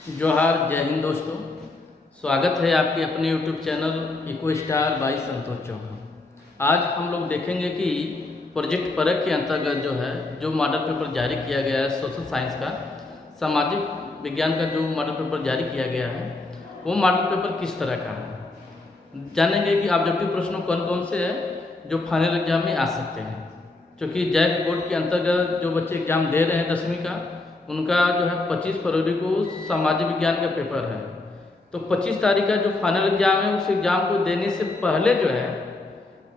जोहार, जय हिंद दोस्तों। स्वागत है आपके अपने YouTube channel Eco Star by Santosh Chauhan. आज हम लोग देखेंगे कि प्रोजेक्ट परख के अंतर्गत जो है जो मॉडल पेपर जारी किया गया है सोशल साइंस का, सामाजिक विज्ञान का जो मॉडल पेपर जारी किया गया है वो मॉडल पेपर किस तरह का है। जानेंगे कि ऑब्जेक्टिव प्रश्न कौन कौन से हैं जो फाइनल एग्जाम में आ सकते हैं। क्योंकि जैक बोर्ड के अंतर्गत जो बच्चे एग्जाम दे रहे हैं 10वीं का, उनका जो है 25 फरवरी को सामाजिक विज्ञान का पेपर है। तो 25 तारीख का जो फाइनल एग्जाम है उस एग्ज़ाम को देने से पहले जो है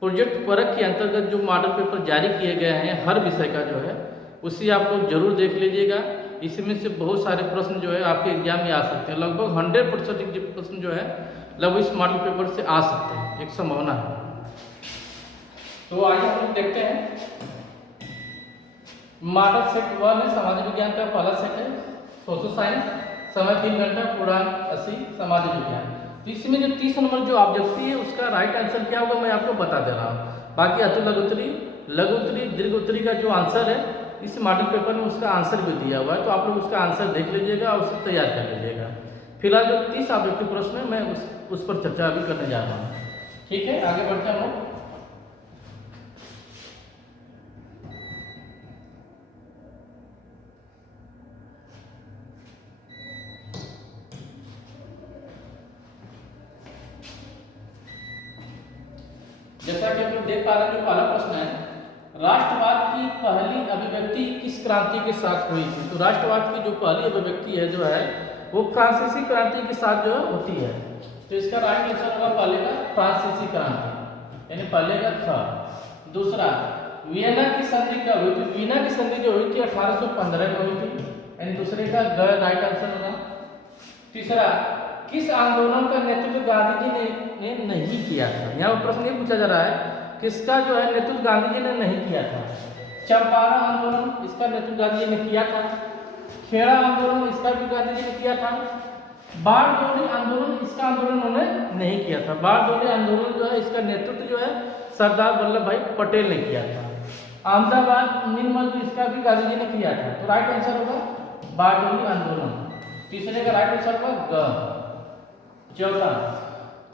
प्रोजेक्ट परख के अंतर्गत जो मॉडल पेपर जारी किए गए हैं हर विषय का जो है उसी आप लोग जरूर देख लीजिएगा। इसमें से बहुत सारे प्रश्न जो है आपके एग्जाम में आ सकते हैं। लगभग 100% प्रश्न जो है लगभग इस मॉडल पेपर से आ सकते हैं, एक संभावना है। तो आइए हम लोग देखते हैं। मॉडल सेट 1 है, सामाजिक विज्ञान का पहला सेट है सोशल साइंस, समय 3 घंटा, पूर्णांक 80, सामाजिक विज्ञान। तो इसमें जो 30 नंबर जो ऑब्जेक्टिव है उसका राइट आंसर क्या होगा मैं आपको बता दे रहा हूँ। बाकी अतु लघुत्तरी, लघुत्तरी, दीर्घ उत्तरी का जो आंसर है इस मॉडल पेपर में उसका आंसर भी दिया हुआ है, तो आप लोग उसका आंसर देख लीजिएगा और उसे तैयार कर लीजिएगा। फिलहाल जो 30 ऑब्जेक्टिव प्रश्न है मैं उस पर चर्चा अभी करने जा रहा हूँ। ठीक है, आगे बढ़ते हैं हम लोग। जैसा कि आप लोग देख पा रहे हैं, जो पहला प्रश्न है, राष्ट्रवाद की पहली अभिव्यक्ति किस क्रांति के साथ हुई थी। तो राष्ट्रवाद की जो पहली अभिव्यक्ति है जो है वो फ्रांसीसी क्रांति के साथ जो है होती है। तो इसका राइट आंसर होगा पहले का फ्रांसीसी क्रांति, यानी पहले का था। दूसरा, वियना की संधि कब हुई थी। वियना की संधि जो हुई थी 1815 में हुई थी, यानी दूसरे का राइट आंसर होगा। तीसरा, किस आंदोलन का नेतृत्व गांधी जी ने नहीं किया था। यहाँ प्रश्न ये पूछा जा रहा है किसका जो है नेतृत्व गांधी जी ने नहीं किया था। चंपारण आंदोलन, इसका नेतृत्व गांधी जी ने किया था। खेड़ा आंदोलन, इसका भी गांधी जी ने किया था। बारडोली आंदोलन, इसका आंदोलन उन्होंने नहीं किया था। बारडोली आंदोलन जो है इसका नेतृत्व जो है सरदार वल्लभ भाई पटेल ने किया था। अहमदाबाद निर्मल, इसका भी गांधी जी ने किया था। तो राइट आंसर होगा बारडोली आंदोलन। तीसरे का राइट आंसर होगा ग। चौथा,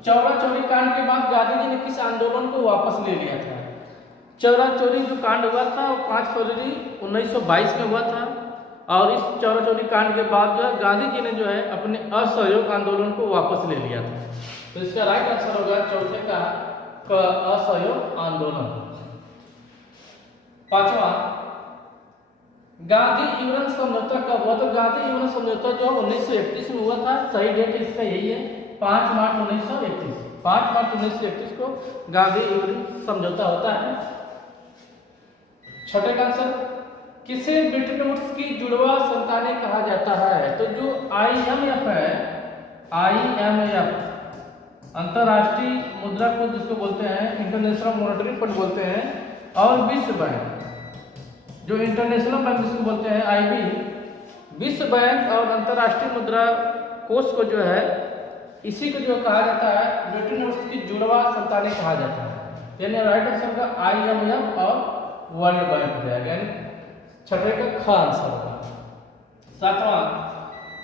चौरा चौरी कांड के बाद गांधी जी ने किस आंदोलन को वापस ले लिया था। चौरा चौरी जो कांड हुआ था वो 5 फरवरी 1922 में हुआ था, और इस चौरा चौरी कांड के बाद जो है गांधी जी ने जो है अपने असहयोग आंदोलन को वापस ले लिया था। तो इसका राइट आंसर होगा चौथे का असहयोग आंदोलन। पांचवा, गांधी यूरन समझौता कब हुआ। तो गांधी यूरन समझौता जो 1931 में हुआ था। सही डेट इसका यही है 5 मार्च 1931। 5 मार्च 1931 को गांधी यूरन समझौता होता है। छठे का आंसर, किसे ब्रिटेन वुड्स की जुड़वा संतानें कहा जाता है। तो जो IMF है, IMF अंतरराष्ट्रीय मुद्रा कोष जिसको बोलते हैं, इंटरनेशनल मॉनेटरी फंड बोलते हैं, और विश्व बैंक जो इंटरनेशनल बैंक जिसको बोलते हैं IB, विश्व बैंक और अंतरराष्ट्रीय मुद्रा कोष को जो है इसी को जो कहा जाता है ब्रिटेन वुड्स की जुड़वा संतानें कहा जाता है। यानी राइट आंसर का IMF और वर्ल्ड बैंक हो जाएगा, यानी छठे का ख आंसर होगा। सातवां,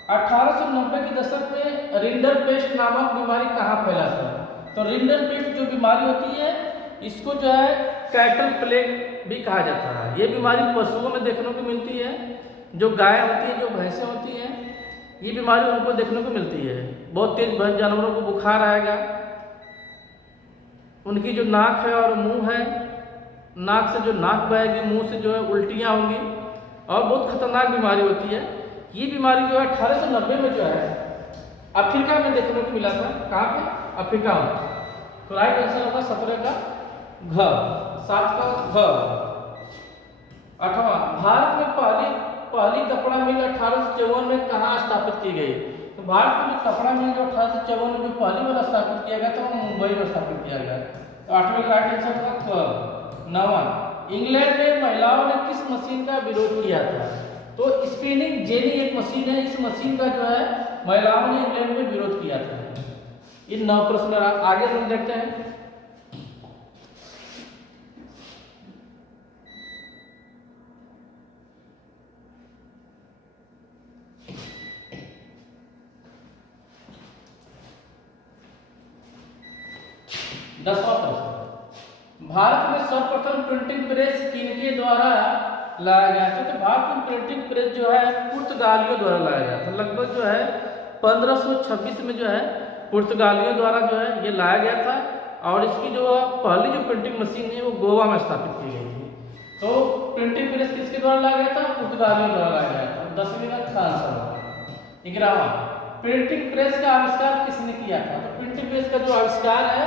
1890 के दशक में रिंडर पेस्ट नामक बीमारी कहाँ फैला था। तो रिंडर पेस्ट जो बीमारी होती है इसको जो है कैटल प्लेग भी कहा जाता है। ये बीमारी पशुओं में देखने को मिलती है, जो गाय होती है, जो भैंसें होती हैं, ये बीमारी उनको देखने को मिलती है। बहुत तेज जानवरों को बुखार आएगा, उनकी जो नाक है और मुंह है, नाक से जो नाक बहेगी, मुंह से जो है उल्टियाँ होंगी, और बहुत खतरनाक बीमारी होती है। ये बीमारी जो है 1890 में जो है अफ्रीका में देखने को मिला था। कहाँ पे? अफ्रीका में। तो राइट आंसर होगा 17 का घ, 7 का घ। आठवां, भारत में पहली कपड़ा मिल 1854 में कहाँ स्थापित की गई। तो भारत में जो कपड़ा मिल जो 1854 में जो पहली बार स्थापित किया गया था वो मुंबई में स्थापित किया गया। तो 8वें का राइट आंसर होगा क। 9वां, इंग्लैंड में महिलाओं ने किस मशीन का विरोध किया था। तो स्पिनिंग जेनी एक मशीन है, इस मशीन का जो है महिलाओं ने इंग्लैंड में विरोध किया था। इन 9 प्रश्न आगे हम देखते हैं। 10वां प्रश्न, भारत में सर्वप्रथम प्रिंटिंग प्रेस किनके द्वारा लाया गया था? तो भारत में प्रिंटिंग प्रेस जो है पुर्तगालियों द्वारा लाया गया था। लगभग जो है 1526 में जो है पुर्तगालियों द्वारा जो है ये लाया गया था, और इसकी जो पहली जो प्रिंटिंग मशीन है वो गोवा में स्थापित की गई थी। तो प्रिंटिंग प्रेस किसके द्वारा लाया गया था? पुर्तगालियों द्वारा लाया गया था। 10वीं का अच्छा आंसर होगा। 11वां, प्रिंटिंग प्रेस का आविष्कार किसने किया था? तो प्रिंटिंग प्रेस का जो आविष्कार है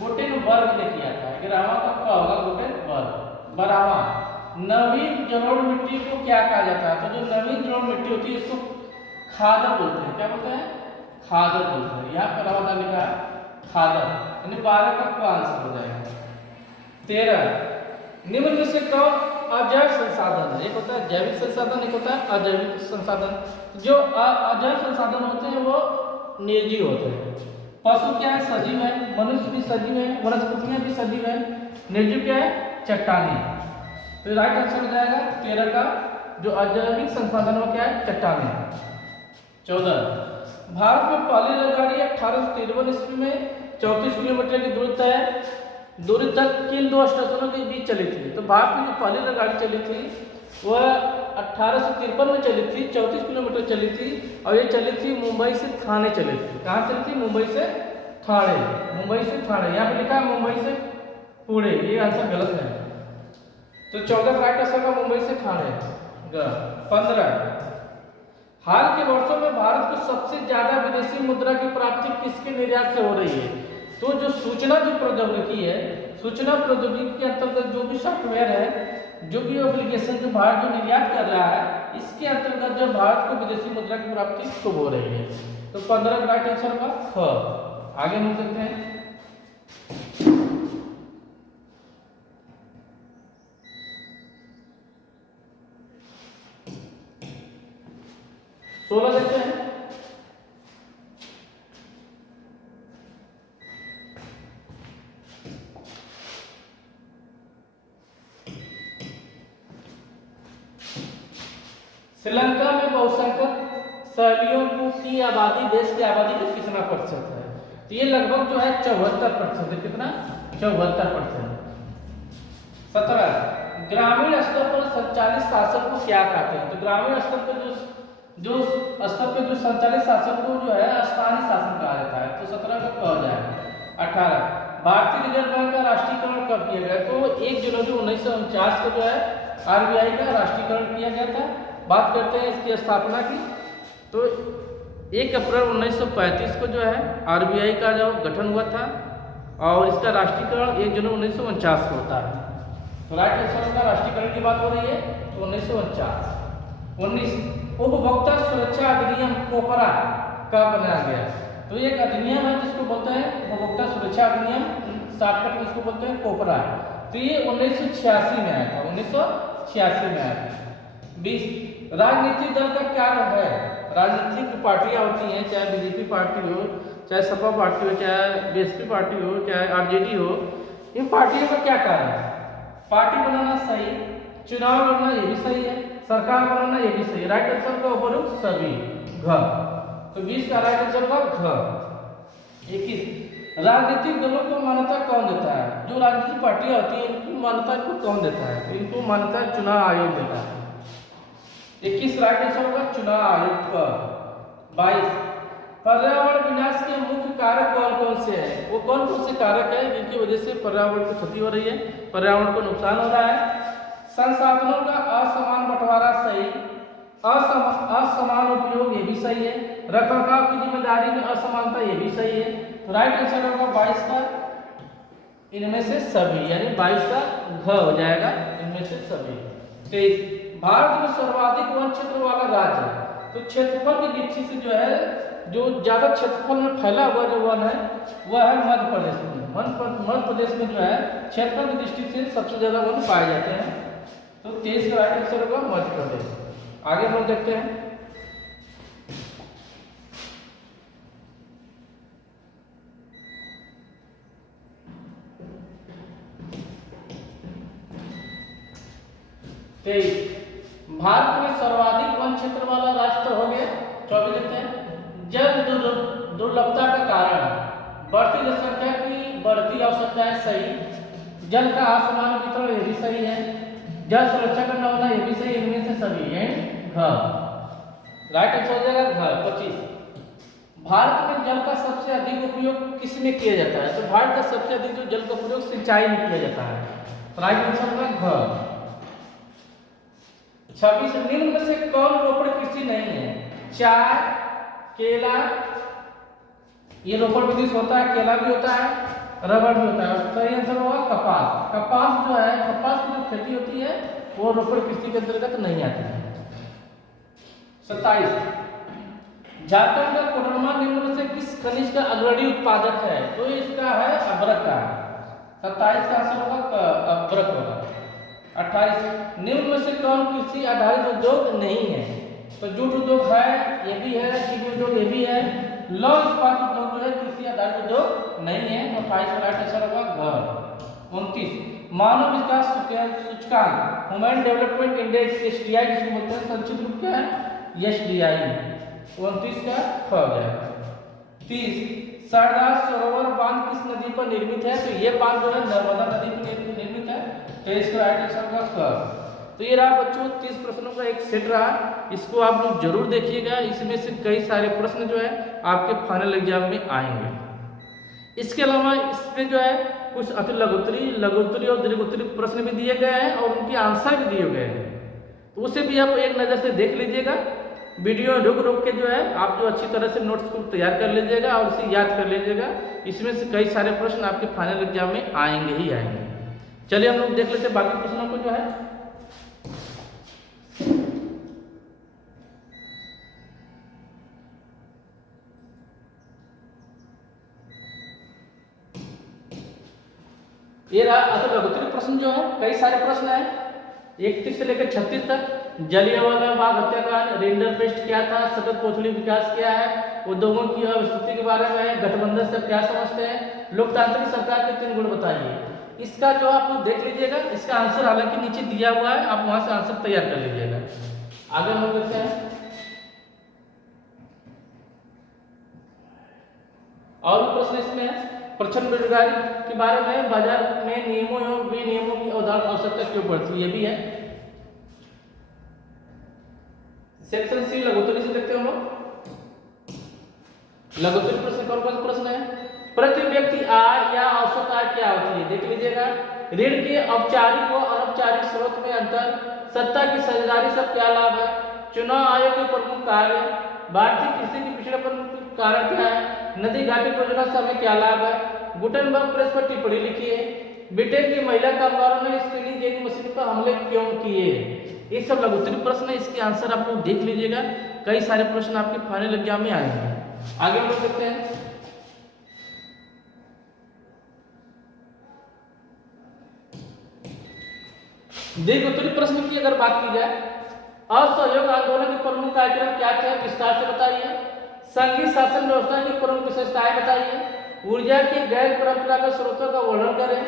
गुटेनबर्ग ने किया था। 11वां का क्या होगा? गुटेनबर्ग। 12वां, नवीन जलोढ़ मिट्टी को क्या कहा जाता है? तो जो नवीन जलोढ़ मिट्टी होती है इसको खादर बोलते हैं। क्या बोलते हैं? खादर बोलते हैं। यहाँ पर रवादा लिखा है खादर, यानी 12 का क्या आंसर हो जाएगा? 13, निम्न में से कौन अजैव संसाधन है? एक होता है जैविक संसाधन, एक होता है अजैविक संसाधन। जो अजैव संसाधन होते हैं वो निर्जीव होते हैं। पशु क्या है? सजीव है। मनुष्य भी सजीव है। वनस्पतियां भी सजीव है। निर्जीव क्या है? चट्टानी। तो राइट आंसर हो जाएगा 13 का जो अजैविक संसाधन वो क्या है? चट्टानी। 14, भारत में पहली रेलगाड़ी 1853 ईस्वी में 34 किलोमीटर की दूरी तक किन दो स्टेशनों के बीच चली थी? तो भारत में जो पहली रेलगाड़ी चली थी वह 1853 में चली थी, 34 किलोमीटर चली थी, और ये चली थी मुंबई से थाने चली थी। कहाँ चली थी? मुंबई से ठाणे। मुंबई से ठाणे, यहाँ पे लिखा है मुंबई से पुणे, ये आंसर गलत है। तो 14 राइट आंसर का मुंबई से ठाणे। 15, हाल के वर्षों में भारत को सबसे ज्यादा विदेशी मुद्रा की प्राप्ति किसके निर्यात से हो रही है? तो जो सूचना जो प्रौद्योगिकी है, सूचना प्रौद्योगिकी के अंतर्गत जो भी सॉफ्टवेयर है, जो भी एप्लीकेशन जो भारत जो निर्यात कर रहा है, इसके अंतर्गत जो भारत को विदेशी मुद्रा की प्राप्ति कब हो रही है? तो 15 राइट आंसर का ख। आगे हम देखते हैं 16 देखते हैं। श्रीलंका में बहुसंख्यक शैलियों की आबादी देश की आबादी का कितना प्रतिशत है? तो ये लगभग जो है 74% है। कितना? 74%। 17, ग्रामीण स्तर पर संचालित शासन को क्या कहते हैं? तो ग्रामीण स्तर पर जो स्तर पे जो संचालित शासन को जो है स्थानीय शासन कहा जाता है। तो 17 का क्या हो जाएगा? 18, भारतीय रिजर्व बैंक का राष्ट्रीयकरण कब किया गया? तो 1 जनवरी 1949 को जो है आरबीआई का राष्ट्रीयकरण किया गया था। बात करते हैं इसकी स्थापना की, तो 1 अप्रैल 1935 को जो है आरबीआई का जो गठन हुआ था, और इसका राष्ट्रीयकरण 1 जनवरी 1949 को होता है। तो राइट आंसर का राष्ट्रीयकरण की बात हो रही है तो 1949। 19, उपभोक्ता सुरक्षा अधिनियम कोपरा कब बनाया गया? तो एक अधिनियम है जिसको बोलते हैं उपभोक्ता सुरक्षा अधिनियम, शॉर्टकट में इसको बोलते हैं कोपरा। तो ये 1986 में आया था। 1986 में आया था। 20, राजनीतिक दल का क्या है? राजनीतिक पार्टियां होती हैं, चाहे बीजेपी पार्टी हो, चाहे सपा पार्टी हो, चाहे बीएसपी पार्टी हो, चाहे आरजेडी हो, इन पार्टियों का क्या कार्य है? पार्टी बनाना सही, चुनाव लड़ना ये भी सही है, सरकार बनाना ये भी सही है। राइट आंसर का उपयुक्त सभी घ। तो 20 का राइट आंसर का घ। 21, राजनीतिक दलों को मान्यता कौन देता है? जो राजनीतिक पार्टियां होती हैं इनको मान्यता को कौन देता है? इनको मान्यता चुनाव आयोग देता है। 21 राइट आंसर होगा चुनाव आयोग का। 22, पर्यावरण विनाश के मुख्य कारक कौन कौन से हैं? वो कौन कौन से कारक हैं जिनकी वजह से पर्यावरण को क्षति हो रही है, पर्यावरण को नुकसान हो रहा है? संसाधनों का असमान बंटवारा सही, असमान उपयोग ये भी सही है, रखरखाव की जिम्मेदारी में असमानता ये भी सही है। तो राइट आंसर होगा 22 का इनमें से सभी, यानी 22 का घ हो जाएगा इनमें से सभी। 23, भारत में सर्वाधिक वन क्षेत्र वाला राज्य है। तो क्षेत्रफल की दृष्टि से जो है जो ज्यादा क्षेत्रफल में फैला हुआ जो वन है वह है मध्य प्रदेश में। मध्य प्रदेश में जो है क्षेत्रफल की दृष्टि से सबसे ज्यादा वन पाए जाते हैं। तो 23 का राइट आंसर होगा मध्य प्रदेश। आगे हम देखते हैं भारत में सर्वाधिक वन क्षेत्र वाला राष्ट्र हो गया। 24 देखते हैं, जल दुर्लभता का कारण बढ़ती जनसंख्या की बढ़ती आवश्यकता जल का असमान वितरण, ये भी सही है। जल सुरक्षा का न होना, ये भी सही। इनमें से सभी है घ। राइट आंसर हो जाएगा घ 25। भारत में जल का सबसे अधिक उपयोग किसमें किया जाता है? तो भारत का सबसे अधिक जो जल का उपयोग सिंचाई में किया जाता है। तो राइट आंसर होगा घ। 26 निम्न में से कौन रोपण कृषि नहीं है? चाय, केला, ये रोपण विधि से होता है, केला भी होता है, रबर भी होता है। सही आंसर होगा कपास। कपास जो है, कपास की जो खेती होती है वो रोपण कृषि के अंतर्गत नहीं आती है। 27 झारखंड का कोडरमा निम्न में से किस खनिज का अग्रणी उत्पादक है? तो इसका है अभ्रक का। 27 का आंसर होगा अभ्रक होगा। 28 निम्न में से कौन कृषि आधारित उद्योग नहीं है? तो जूट उद्योग है, ये भी है, चीनी उद्योग ये भी है। लौह इस्पात उद्योग जो है कृषि आधारित उद्योग नहीं है। तो 28 का राइट आंसर होगा घ। 29 मानव विकास सूचकांक, ह्यूमन डेवलपमेंट इंडेक्स, एसडीआई जिसको बोलते हैं, संक्षिप्त रूप क्या है? एसडीआई। 29 का ख हो जाएगा। 30 सरदार सरोवर बांध किस नदी पर निर्मित है? तो ये बांध जो है नर्मदा नदी पर निर्मित है। तो इसका राइट आंसर होगा क। तो ये रहा बच्चों 30 प्रश्नों का एक सेट रहा, इसको आप लोग जरूर देखिएगा। इसमें से कई सारे प्रश्न जो है आपके फाइनल एग्जाम में आएंगे। इसके अलावा इसमें जो है कुछ अति लघुत्तरी, लघुत्तरी और दीर्घोत्तरी प्रश्न भी दिए गए हैं और उनके आंसर भी दिए गए हैं, तो उसे भी आप एक नज़र से देख लीजिएगा। वीडियो रुक रुक के जो है आप जो अच्छी तरह से नोट्स को तैयार कर लीजिएगा और उसे याद कर लीजिएगा। इसमें से कई सारे प्रश्न आपके फाइनल एग्जाम में आएंगे ही आएंगे। चलिए हम लोग देख लेते हैं बाकी प्रश्नों को जो है। ये रहा अति लघुत्तरी प्रश्न जो है, कई सारे प्रश्न है 31 से लेकर 36 तक। जलियांवाला बाग हत्याकांड, रिंडरपेस्ट क्या था, सतत पोषणी विकास क्या है, उद्योगों की अवस्थिति के बारे में, गठबंधन से क्या समझते हैं, लोकतांत्रिक सरकार के 3 गुण बताइए। इसका जो आप लोग देख लीजिएगा, इसका आंसर हालांकि नीचे दिया हुआ है, आप वहां से आंसर तैयार कर लीजिएगा। आगे हम लोग देखते हैं और भी प्रश्न इसमें है। प्रचंड बेरोजगारी के बारे में, बाजार में नियमों एवं विनियमों की अवधारणा आवश्यकता क्यों पड़ती है, ये भी है। सेक्शन सी लघुत्तरी से देखते हैं हम लोग। लघुत्तरी प्रश्न कौन कौन प्रश्न है? प्रति व्यक्ति आय या औसत आय क्या होती है, देख लीजिएगा। ऋण के औपचारिक व अनौपचारिक स्रोत में अंतर, सत्ता की साझेदारी से क्या लाभ है, चुनाव आयोग के प्रमुख कार्य, भारतीय कृषि के पिछड़ेपन के कारण क्या है, नदी घाटी परियोजना से हमें क्या लाभ है, गुटेनबर्ग प्रेस पर टिप्पणी लिखी है, ब्रिटेन की महिला कामगारों ने स्क्रीनिंग जेनी मशीन पर हमले क्यों किए। ये सब लघुत्तरी प्रश्न है, इसके आंसर आप लोग देख लीजिएगा। कई सारे प्रश्न आपके फाइनल एग्जाम में आएंगे। आगे हम लोग देखते हैं। दीर्घोत्तरी प्रश्न की अगर बात की जाए, असहयोग आंदोलन के प्रमुख कार्यक्रम क्या थे, विस्तार से बताइए। संघीय शासन व्यवस्था की प्रमुख विशेषताएं बताइए। ऊर्जा के गैर परंपरागत स्रोतों का वर्णन करें।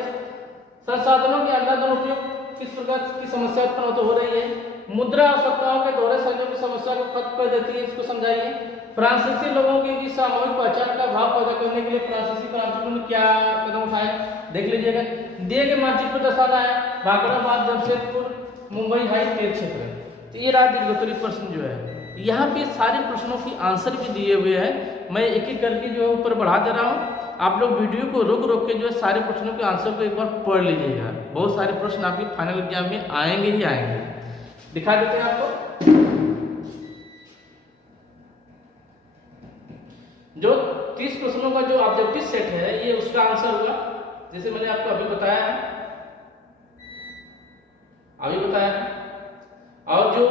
संसाधनों के अंधाधुंध उपयोग किस प्रकार की समस्या उत्पन्न हो रही है। मुद्रा आवश्यकताओं के दोहरे संयोग की समस्या को खत्म कर देती है, इसको समझाइए। फ्रांसीसी लोगों की सामूहिक पहचान का भाव पैदा करने के लिए फ्रांसीसी क्रांतिकारियों ने क्या कदम उठाए, देख लीजिएगा। दिए गए मानचित्र पर दर्शाना है भाखड़ाबाद, जमशेदपुर, मुंबई हाई तेल क्षेत्र। तो ये रहा दीर्घोत्तरी प्रश्न जो है। यहाँ पे सारे प्रश्नों की आंसर भी दिए हुए हैं, मैं एक एक करके जो है ऊपर बढ़ा दे रहा हूँ। आप लोग वीडियो को रोक रोक के जो है सारे प्रश्नों के आंसर को एक बार पढ़ लीजिएगा। बहुत सारे प्रश्न आपके फाइनल एग्जाम में आएंगे ही आएंगे। दिखा देते हैं आपको। जो 30 प्रश्नों का जो ऑब्जेक्टिव सेट है, ये उसका आंसर होगा, जैसे मैंने आपको अभी बताया है, और जो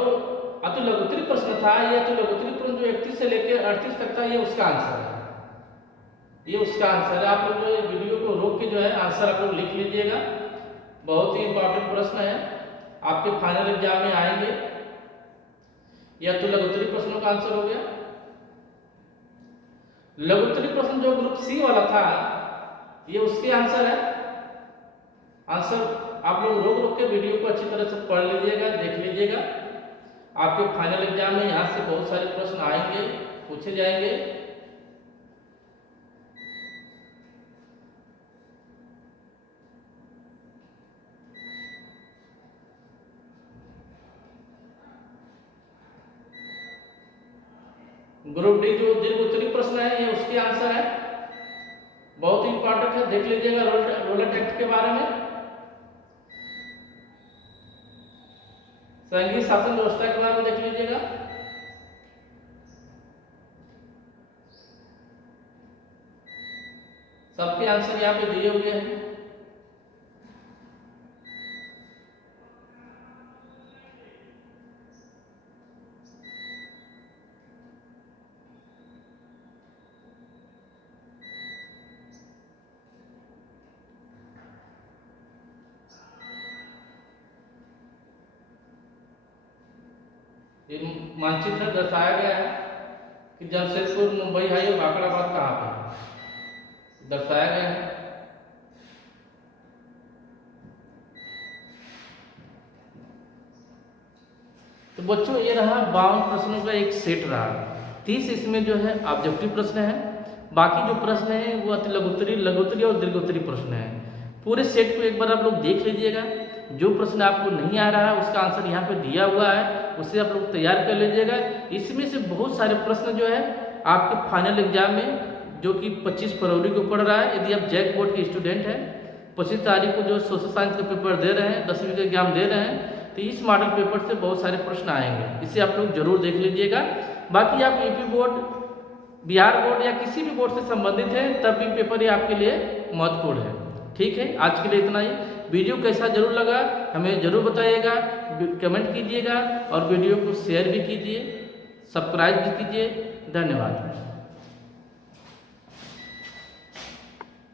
अति लघुत्तरी प्रश्न था, ये अति लघुत्तरी प्रश्न जो 31 से लेकर 38 तक था, ये उसका आंसर है। ये उसका आंसर है। आप लोग जो वीडियो को रोक के जो है आंसर आप लोग लिख लीजिएगा। बहुत ही इंपॉर्टेंट प्रश्न है, आपके फाइनल एग्जाम में आएंगे। यह तो लघुत्तरी प्रश्नों का आंसर हो गया। लघुत्तरी प्रश्न जो ग्रुप सी वाला था, ये उसके आंसर है। आंसर आप लोग रोक रोक के वीडियो को अच्छी तरह से पढ़ लीजिएगा, देख लीजिएगा। आपके फाइनल एग्जाम में यहाँ से बहुत सारे प्रश्न आएंगे, पूछे जाएंगे। ग्रुप डी जो दीर्घ उत्तरी प्रश्न है ये उसके आंसर है, बहुत ही इंपॉर्टेंट है, देख लीजिएगा रोलेट एक्ट के बारे में, संघीय शासन व्यवस्था के बारे में देख लीजिएगा। सबके आंसर यहाँ पे दिए हुए हैं। ये मानचित्र में दर्शाया गया है कि जमशेदपुर, मुंबई है, ये बाकड़ाबाद कहाँ पे दर्शाया गया है। तो बच्चों ये रहा 52 प्रश्नों का एक सेट रहा। 30 इसमें जो है ऑब्जेक्टिव प्रश्न है, बाकी जो प्रश्न है वो अति लघुत्तरी, लघुत्तरी और दीर्घोत्तरी प्रश्न है। पूरे सेट को एक बार आप लोग देख लीजिएगा, जो प्रश्न आपको नहीं आ रहा है उसका आंसर यहाँ पे दिया हुआ है, उसे आप लोग तैयार कर लीजिएगा। इसमें से बहुत सारे प्रश्न जो है आपके फाइनल एग्जाम में, जो कि 25 फरवरी को पढ़ रहा है, यदि आप जैक बोर्ड के स्टूडेंट हैं, 25 तारीख को जो सोशल साइंस का पेपर दे रहे हैं, 10वीं का एग्जाम दे रहे हैं, तो इस मॉडल पेपर से बहुत सारे प्रश्न आएंगे, इसे आप लोग जरूर देख लीजिएगा। बाकी आप यूपी बोर्ड, बिहार बोर्ड या किसी भी बोर्ड से संबंधित हैं तब भी पेपर ये आपके लिए महत्वपूर्ण है। ठीक है, आज के लिए इतना ही। वीडियो कैसा जरूर लगा हमें जरूर बताइएगा, कमेंट कीजिएगा और वीडियो को शेयर भी कीजिए, सब्सक्राइब भी कीजिए। धन्यवाद।